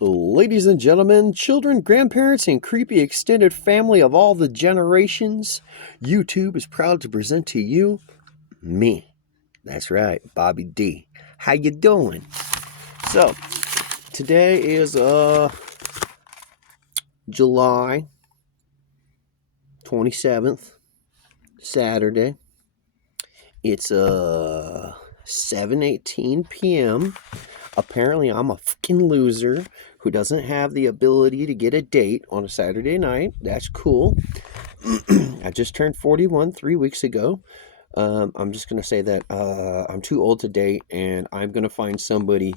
Ladies and gentlemen, children, grandparents, and creepy extended family of all the generations, YouTube is proud to present to you me. That's right, Bobby D. How you doing? So, today is July 27th, Saturday. It's 7:18 p.m. Apparently, I'm a fucking loser who doesn't have the ability to get a date on a Saturday night. That's cool. I just turned 41 3 weeks ago. I'm just going to say that I'm too old to date, and I'm going to find somebody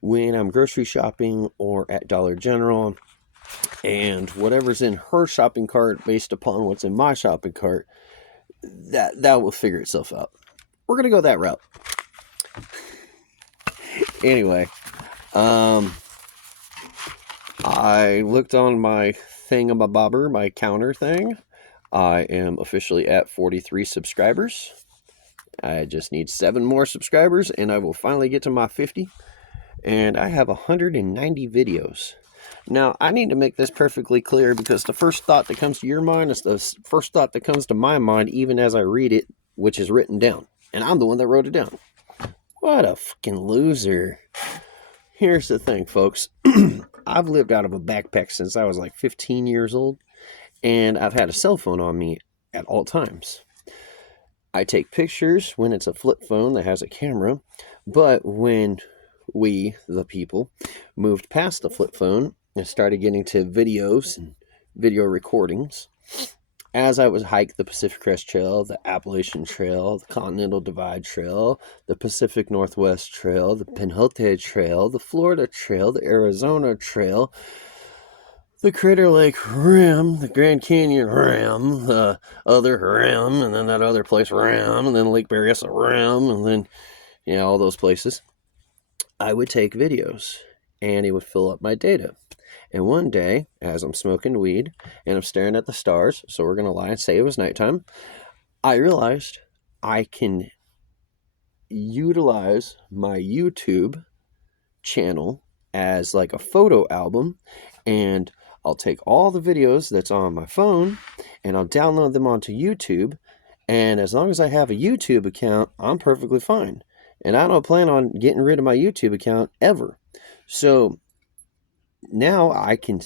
when I'm grocery shopping or at Dollar General, and whatever's in her shopping cart based upon what's in my shopping cart, that will figure itself out. We're going to go that route. Anyway, I looked on my thingamabobber, my counter thing. I am officially at 43 subscribers. I just need 7 more subscribers and I will finally get to my 50. And I have 190 videos. Now, I need to make this perfectly clear because the first thought that comes to your mind is the first thought that comes to my mind even as I read it, which is written down. And I'm the one that wrote it down. What a fucking loser. Here's the thing, folks. I've lived out of a backpack since I was like 15 years old, and I've had a cell phone on me at all times. I take pictures when it's a flip phone that has a camera, but when we, the people, moved past the flip phone and started getting to videos and video recordings, as I would hike the Pacific Crest Trail, the Appalachian Trail, the Continental Divide Trail, the Pacific Northwest Trail, the Pinhoti Trail, the Florida Trail, the Arizona Trail, the Crater Lake Rim, the Grand Canyon Rim, the other Rim, and then that other place Rim, and then Lake Berryessa Rim, and then, all those places, I would take videos, and it would fill up my data. And one day, as I'm smoking weed and I'm staring at the stars, so we're going to lie and say it was nighttime, I realized I can utilize my YouTube channel as like a photo album, and I'll take all the videos that's on my phone and I'll download them onto YouTube. And as long as I have a YouTube account, I'm perfectly fine. And I don't plan on getting rid of my YouTube account ever. So now I can,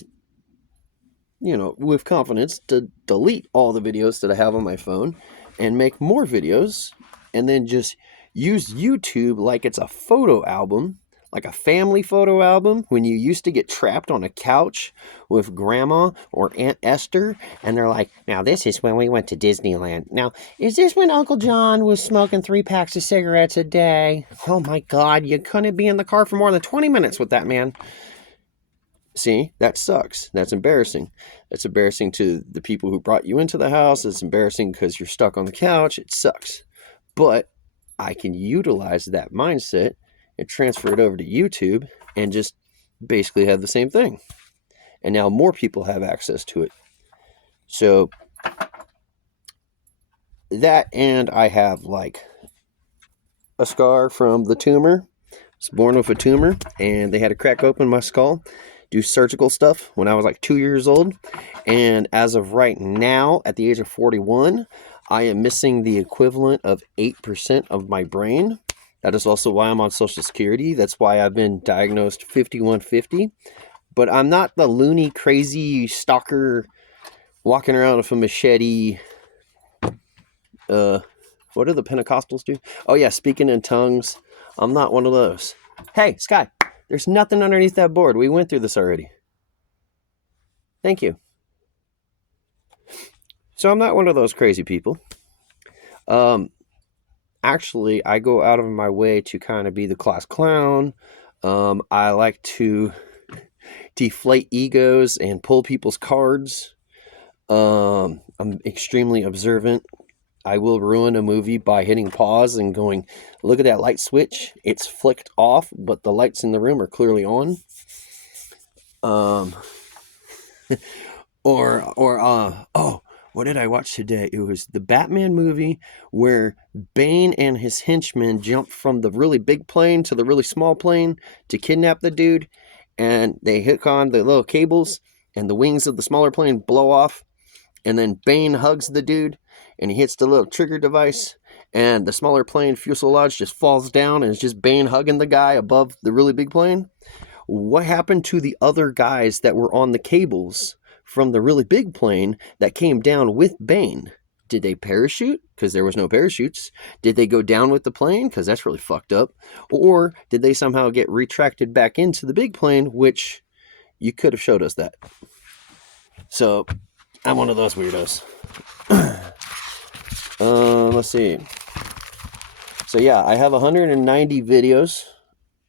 with confidence, to delete all the videos that I have on my phone and make more videos and then just use YouTube like it's a photo album, like a family photo album when you used to get trapped on a couch with grandma or Aunt Esther and they're like, now this is when we went to Disneyland. Now, is this when Uncle John was smoking 3 packs of cigarettes a day? Oh my God, you couldn't be in the car for more than 20 minutes with that man. See, that sucks. That's embarrassing. That's embarrassing to the people who brought you into the house. It's embarrassing because you're stuck on the couch. It sucks. But I can utilize that mindset and transfer it over to YouTube and just basically have the same thing. And now more people have access to it. So that, and I have like a scar from the tumor. I was born with a tumor and they had to crack open my skull, do surgical stuff when I was like 2 years old. And as of right now, at the age of 41, I am missing the equivalent of 8% of my brain. That is also why I'm on Social Security. That's why I've been diagnosed 5150. But I'm not the loony, crazy stalker walking around with a machete. What do the Pentecostals do? Oh yeah, speaking in tongues. I'm not one of those. Hey, Sky, there's nothing underneath that board. We went through this already. Thank you. So I'm not one of those crazy people. Actually, I go out of my way to kind of be the class clown. I like to deflate egos and pull people's cards. I'm extremely observant. I will ruin a movie by hitting pause and going, look at that light switch. It's flicked off, but the lights in the room are clearly on. What did I watch today? It was the Batman movie where Bane and his henchmen jumped from the really big plane to the really small plane to kidnap the dude. and they hook on the little cables, and the wings of the smaller plane blow off, and then Bane hugs the dude, and he hits the little trigger device, and the smaller plane fuselage just falls down, and it's just Bane hugging the guy above the really big plane. What happened to the other guys that were on the cables from the really big plane that came down with Bane? Did they parachute? Because there was no parachutes. Did they go down with the plane? Because that's really fucked up. Or did they somehow get retracted back into the big plane, which you could have showed us that. So, I'm one of those weirdos. Let's see. So yeah, I have 190 videos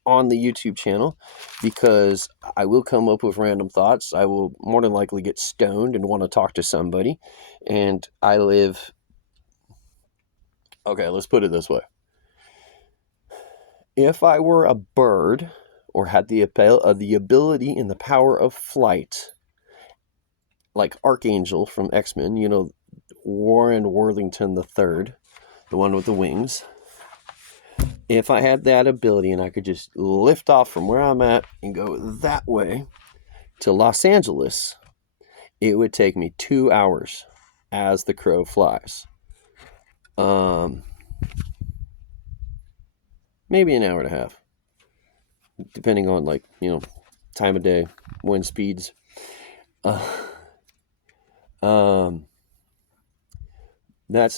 on the YouTube channel because I will come up with random thoughts. I will more than likely get stoned and want to talk to somebody. And I live... Okay, let's put it this way. If I were a bird or had the ability and the power of flight, like Archangel from X-Men, you know, Warren Worthington III, the one with the wings. If I had that ability and I could just lift off from where I'm at and go that way to Los Angeles, it would take me 2 hours as the crow flies. Maybe an hour and a half, depending on, like, you know, time of day, wind speeds. That's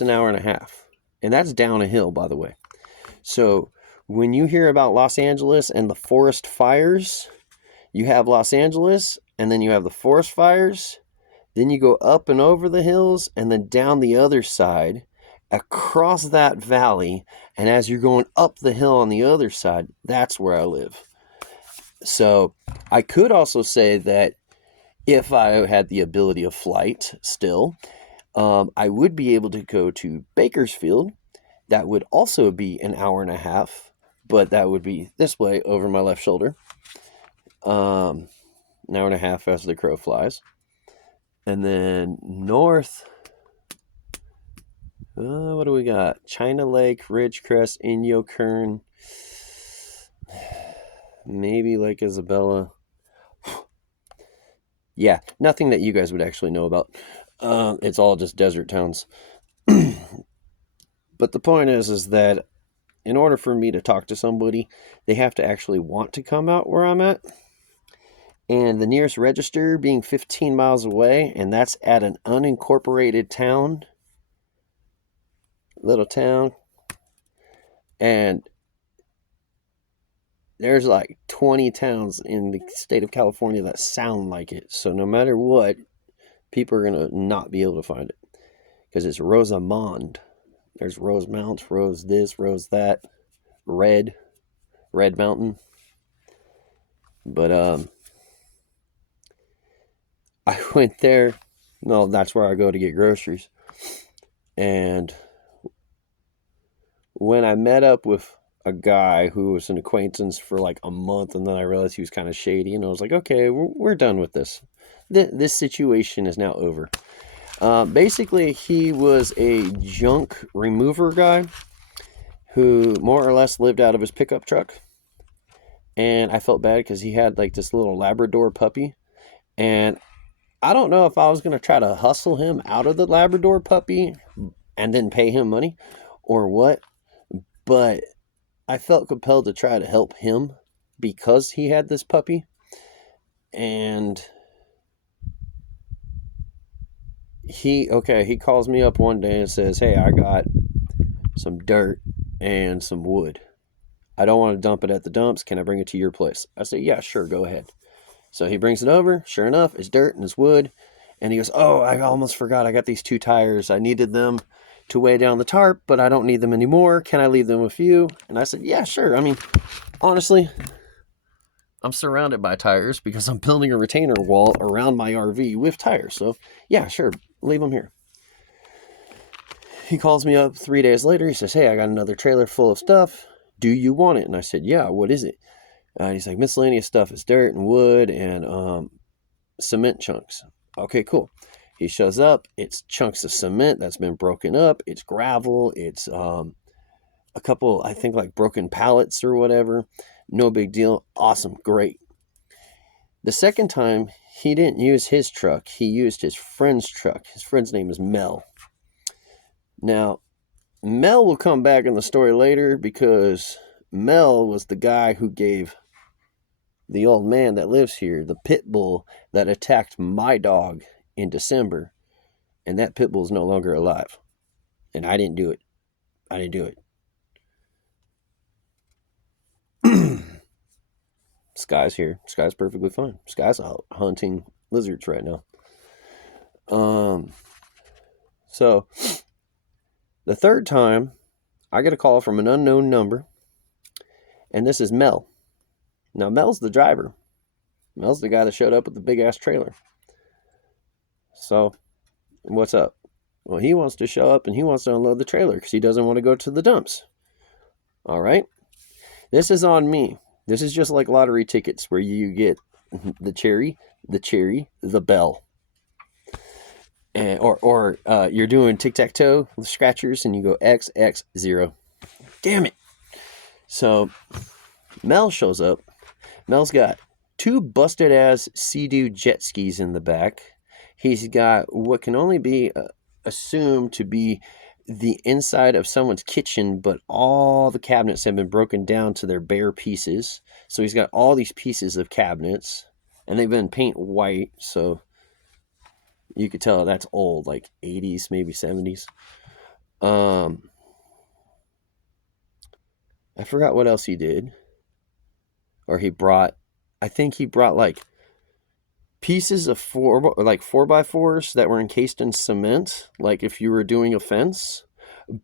an hour and a half, and that's down a hill, by the way. So when you hear about Los Angeles and the forest fires, you have Los Angeles, and then you have the forest fires, then you go up and over the hills, and then down the other side, across that valley, and as you're going up the hill on the other side, that's where I live. So I could also say that if I had the ability of flight still, I would be able to go to Bakersfield. That would also be an hour and a half, but that would be this way over my left shoulder. An hour and a half as the crow flies. And then north, what do we got? China Lake, Ridgecrest, Inyo Kern, maybe Lake Isabella. Yeah, nothing that you guys would actually know about. It's all just desert towns. But the point is that in order for me to talk to somebody, they have to actually want to come out where I'm at. And the nearest register being 15 miles away, and that's at an unincorporated town, little town. And there's like 20 towns in the state of California that sound like it. So no matter what, people are going to not be able to find it. Because it's Rosamond. There's Rosemount, Rose this, Rose that, Red Mountain. But I went there. No, that's where I go to get groceries. And when I met up with a guy who was an acquaintance for like a month, and then I realized he was kind of shady, and I was like, okay, we're done with this. This situation is now over. Basically, he was a junk remover guy who more or less lived out of his pickup truck. And I felt bad because he had like this little Labrador puppy. And I don't know if I was going to try to hustle him out of the Labrador puppy and then pay him money or what. But I felt compelled to try to help him because he had this puppy. And he calls me up one day and says, hey, I got some dirt and some wood. I don't want to dump it at the dumps. Can I bring it to your place? I say, yeah, sure, go ahead. So he brings it over. Sure enough, it's dirt and it's wood. And he goes, oh, I almost forgot. I got these 2 tires. I needed them to weigh down the tarp, but I don't need them anymore. Can I leave them with you? And I said, yeah, sure. I mean, honestly, I'm surrounded by tires because I'm building a retainer wall around my RV with tires. So yeah, sure, leave them here. He calls me up 3 days later. He says, hey, I got another trailer full of stuff. Do you want it? And I said, yeah, what is it? And he's like, miscellaneous stuff. It's dirt and wood and cement chunks. Okay, cool. He shows up. It's chunks of cement that's been broken up. It's gravel. It's a couple, I think, like broken pallets or whatever. No big deal. Awesome. Great. The second time, he didn't use his truck. He used his friend's truck. His friend's name is Mel. Now, Mel will come back in the story later because Mel was the guy who gave the old man that lives here the pit bull that attacked my dog in December. And that pit bull is no longer alive. And I didn't do it. I didn't do it. Sky's here. Sky's perfectly fine. Sky's out hunting lizards right now. So the third time, I get a call from an unknown number, and this is Mel. Now, Mel's the driver. Mel's the guy that showed up with the big-ass trailer. So, what's up? Well, he wants to show up and he wants to unload the trailer because he doesn't want to go to the dumps. All right? This is on me. This is just like lottery tickets where you get the cherry, the bell. And, or you're doing tic-tac-toe with scratchers and you go XX0. Damn it. So, Mel shows up. Mel's got 2 busted-ass Sea-Doo jet skis in the back. He's got what can only be assumed to be the inside of someone's kitchen, but all the cabinets have been broken down to their bare pieces. So he's got all these pieces of cabinets, and they've been paint white, so you could tell that's old, like 80s, maybe 70s. I forgot what else he did. Or I think he brought like pieces of 4x4s that were encased in cement, like if you were doing a fence,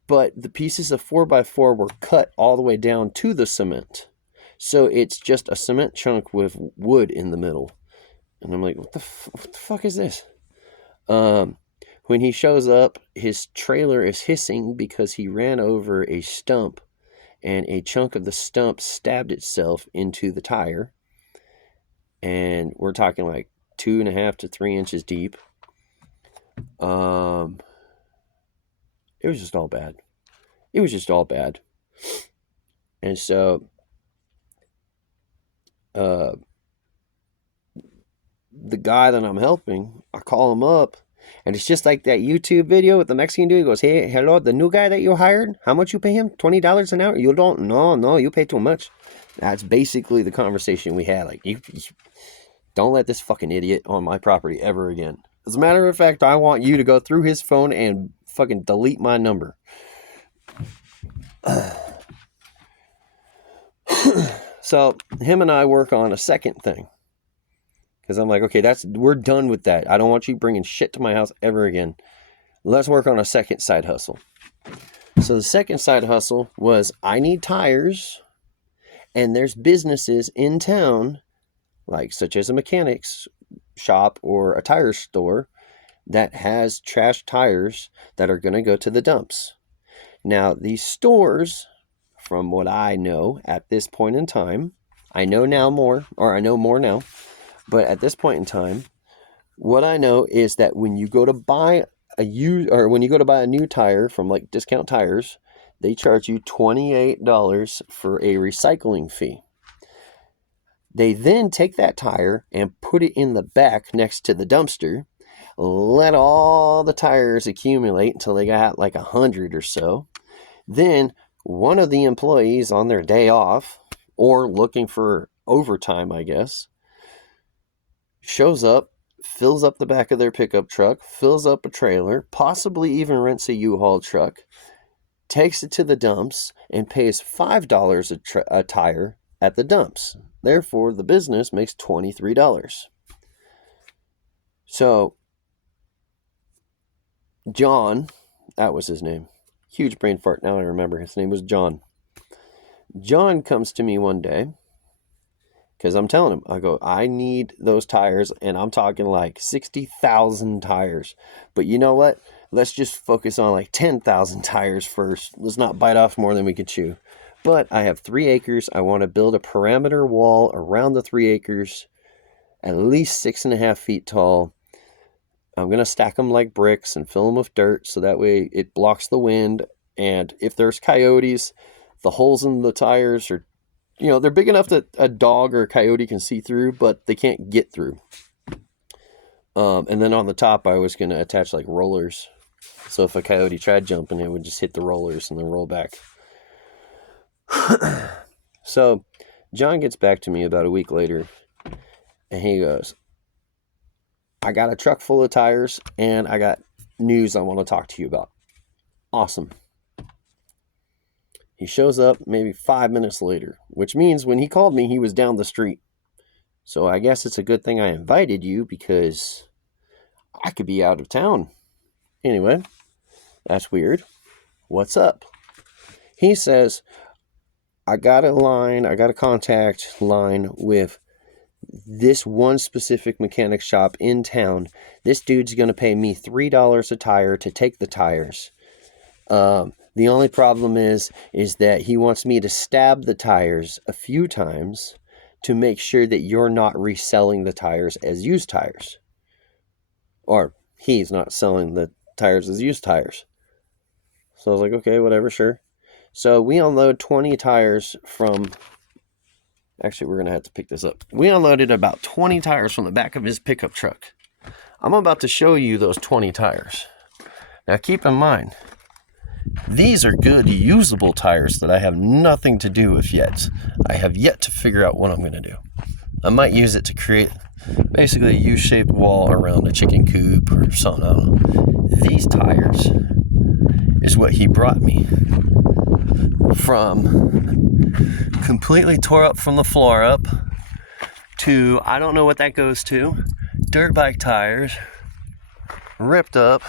but the pieces of 4x4 were cut all the way down to the cement. So it's just a cement chunk with wood in the middle. And I'm like, what the fuck is this? When he shows up, his trailer is hissing because he ran over a stump and a chunk of the stump stabbed itself into the tire. And we're talking like 2.5 to 3 inches deep. It was just all bad. It was just all bad. And so, the guy that I'm helping, I call him up, and it's just like that YouTube video with the Mexican dude. He goes, "Hey, hello, the new guy that you hired, how much you pay him? $20 an hour? You don't? No, you pay too much." That's basically the conversation we had. Like, you don't let this fucking idiot on my property ever again. As a matter of fact, I want you to go through his phone and fucking delete my number. So, him and I work on a second thing. Because I'm like, okay, we're done with that. I don't want you bringing shit to my house ever again. Let's work on a second side hustle. So the second side hustle was I need tires, and there's businesses in town, like such as a mechanic's shop or a tire store, that has trash tires that are going to go to the dumps. Now, these stores, from what I know at this point in time, I know more now. But at this point in time, what I know is that when you go to buy a new tire from like Discount Tires, they charge you $28 for a recycling fee. They then take that tire and put it in the back next to the dumpster, let all the tires accumulate until they got like 100 or so. Then one of the employees on their day off, or looking for overtime, I guess, shows up, fills up the back of their pickup truck, fills up a trailer, possibly even rents a U-Haul truck, takes it to the dumps, and pays $5 a tire at the dumps. Therefore, the business makes $23. So, John, that was his name. Huge brain fart, now I remember. His name was John. John comes to me one day, because I'm telling him, I go, I need those tires, and I'm talking like 60,000 tires. But you know what? Let's just focus on like 10,000 tires first. Let's not bite off more than we can chew. But I have 3 acres. I want to build a perimeter wall around the 3 acres, at least 6.5 feet tall. I'm going to stack them like bricks and fill them with dirt so that way it blocks the wind. And if there's coyotes, the holes in the tires are they're big enough that a dog or a coyote can see through, but they can't get through. And then on the top, I was going to attach like rollers. So if a coyote tried jumping, it would just hit the rollers and then roll back. So John gets back to me about a week later, and he goes, I got a truck full of tires, and I got news I want to talk to you about. Awesome. He shows up maybe 5 minutes later, which means when he called me, he was down the street. So I guess it's a good thing I invited you, because I could be out of town. Anyway, that's weird. What's up? He says, I got a contact line with this one specific mechanic shop in town. This dude's going to pay me $3 a tire to take the tires. The only problem is that he wants me to stab the tires a few times to make sure that you're not reselling the tires as used tires. Or he's not selling the tires as used tires. So I was like, okay, whatever, sure. So we unload 20 tires from... Actually, we're going to have to pick this up. We unloaded about 20 tires from the back of his pickup truck. I'm about to show you those 20 tires. Now keep in mind, these are good, usable tires that I have nothing to do with yet. I have yet to figure out what I'm going to do. I might use it to create basically a U-shaped wall around a chicken coop or something. I don't know. These tires is what he brought me. From completely tore up from the floor up to, I don't know what that goes to, dirt bike tires, ripped up,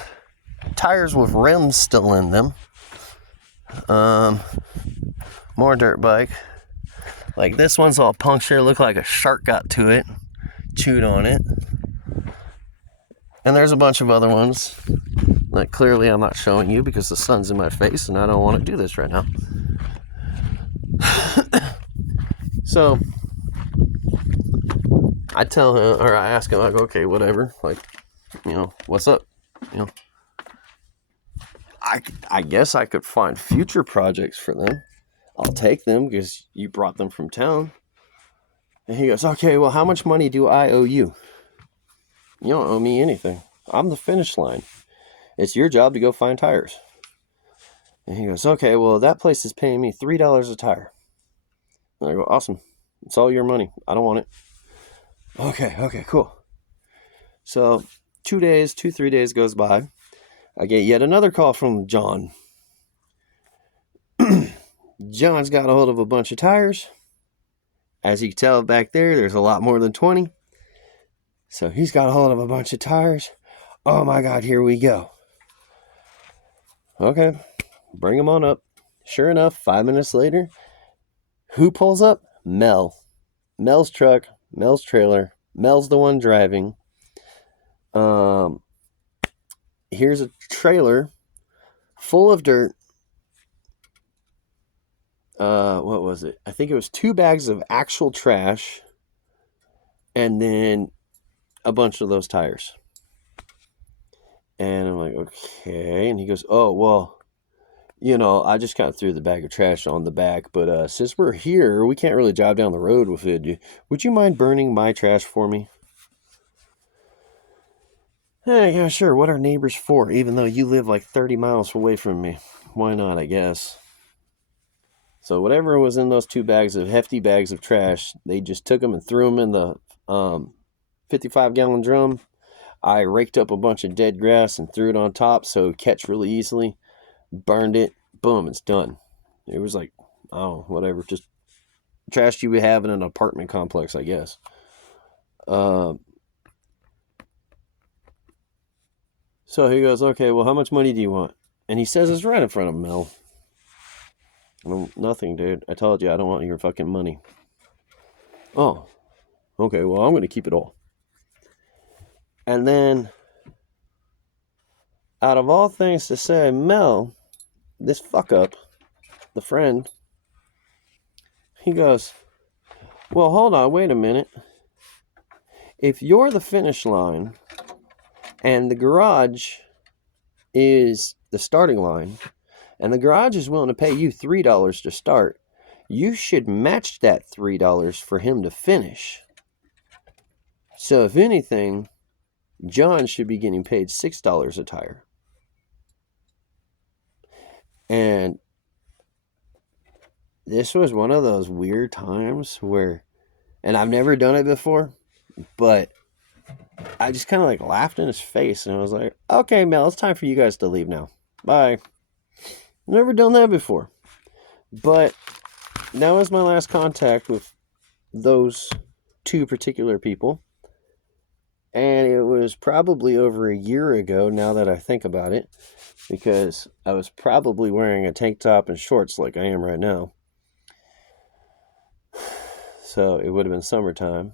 tires with rims still in them, more dirt bike. Like this one's all punctured, looked like a shark got to it, chewed on it. And there's a bunch of other ones that clearly I'm not showing you because the sun's in my face and I don't want to do this right now. So I tell him, or I ask him, I go, okay, whatever, like, what's up? I guess I could find future projects for them. I'll take them because you brought them from town. And he goes, okay, well, how much money do I owe you? You don't owe me anything. I'm the finish line. It's your job to go find tires. And he goes, okay, well, that place is paying me $3 a tire. And I go, awesome. It's all your money. I don't want it. Okay, cool. So 3 days goes by. I get yet another call from John. John's got a hold of a bunch of tires. As you can tell back there's a lot more than 20. So he's got a hold of a bunch of tires. Oh my God, here we go. Okay, bring him on up. Sure enough, 5 minutes later, who pulls up? Mel. Mel's truck, Mel's trailer. Mel's the one driving. Here's a trailer full of dirt. What was it? I think it was 2 bags of actual trash. And then a bunch of those tires. And I'm like, okay. And he goes, oh, well, I just kind of threw the bag of trash on the back. But since we're here, we can't really drive down the road with it. Would you mind burning my trash for me? Yeah, sure. What are neighbors for? Even though you live like 30 miles away from me. Why not, I guess. So whatever was in those 2 hefty bags of trash, they just took them and threw them in the 55-gallon drum. I raked up a bunch of dead grass and threw it on top so it would catch really easily. Burned it. Boom, it's done. It was like, whatever. Just trash you would have in an apartment complex, I guess. So he goes, okay, well, how much money do you want? And he says it's right in front of Mel. Nothing, dude. I told you I don't want your fucking money. Oh, okay, well, I'm going to keep it all. And then, out of all things to say, Mel, this fuck up, the friend, he goes, well, hold on, wait a minute. If you're the finish line and the garage is the starting line, and the garage is willing to pay you $3 to start, you should match that $3 for him to finish. So if anything, John should be getting paid $6 a tire. And this was one of those weird times where, and I've never done it before, but I just kind of like laughed in his face and I was like, okay, Mel, it's time for you guys to leave now. Bye. Never done that before. But that was my last contact with those two particular people. And it was probably over a year ago now that I think about it, because I was probably wearing a tank top and shorts like I am right now. So it would have been summertime.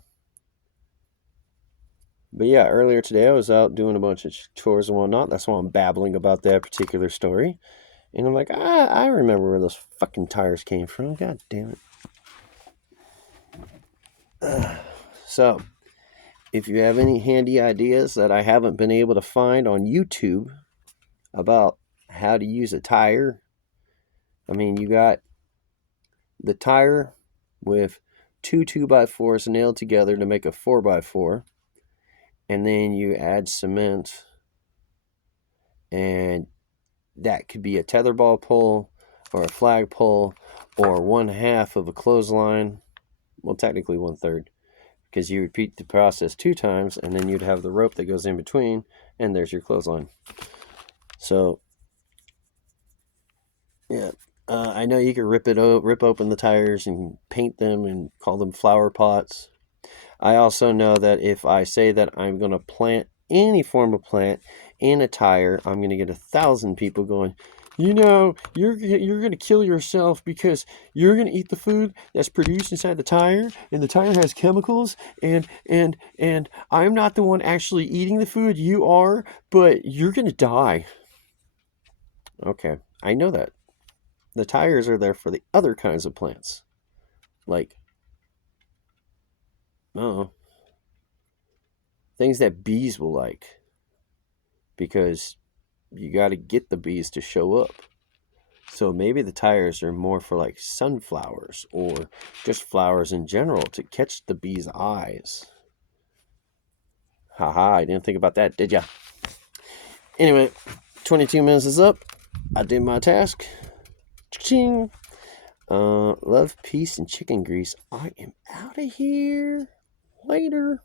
But yeah, earlier today I was out doing a bunch of chores and whatnot. That's why I'm babbling about that particular story. And I'm like, I remember where those fucking tires came from. God damn it. So, if you have any handy ideas that I haven't been able to find on YouTube about how to use a tire, I mean, you got the tire with two 2x4s nailed together to make a 4x4. And then you add cement, and that could be a tetherball pole or a flag pole or 1/2 of a clothesline. Well, technically 1/3, because you repeat the process 2 times and then you'd have the rope that goes in between, and there's your clothesline. So yeah, I know you can rip open the tires and paint them and call them flower pots. I also know that if I say that I'm going to plant any form of plant in a tire, I'm going to get 1,000 people going, you know, you're going to kill yourself because you're going to eat the food that's produced inside the tire, and the tire has chemicals, and I'm not the one actually eating the food, you are, but you're going to die. Okay, I know that. The tires are there for the other kinds of plants. Like, oh, things that bees will like, because you got to get the bees to show up. So maybe the tires are more for like sunflowers or just flowers in general to catch the bees' eyes. Haha, I didn't think about that, did ya? Anyway, 22 minutes is up. I did my task. Ching. Love, peace, and chicken grease. I am out of here. Later.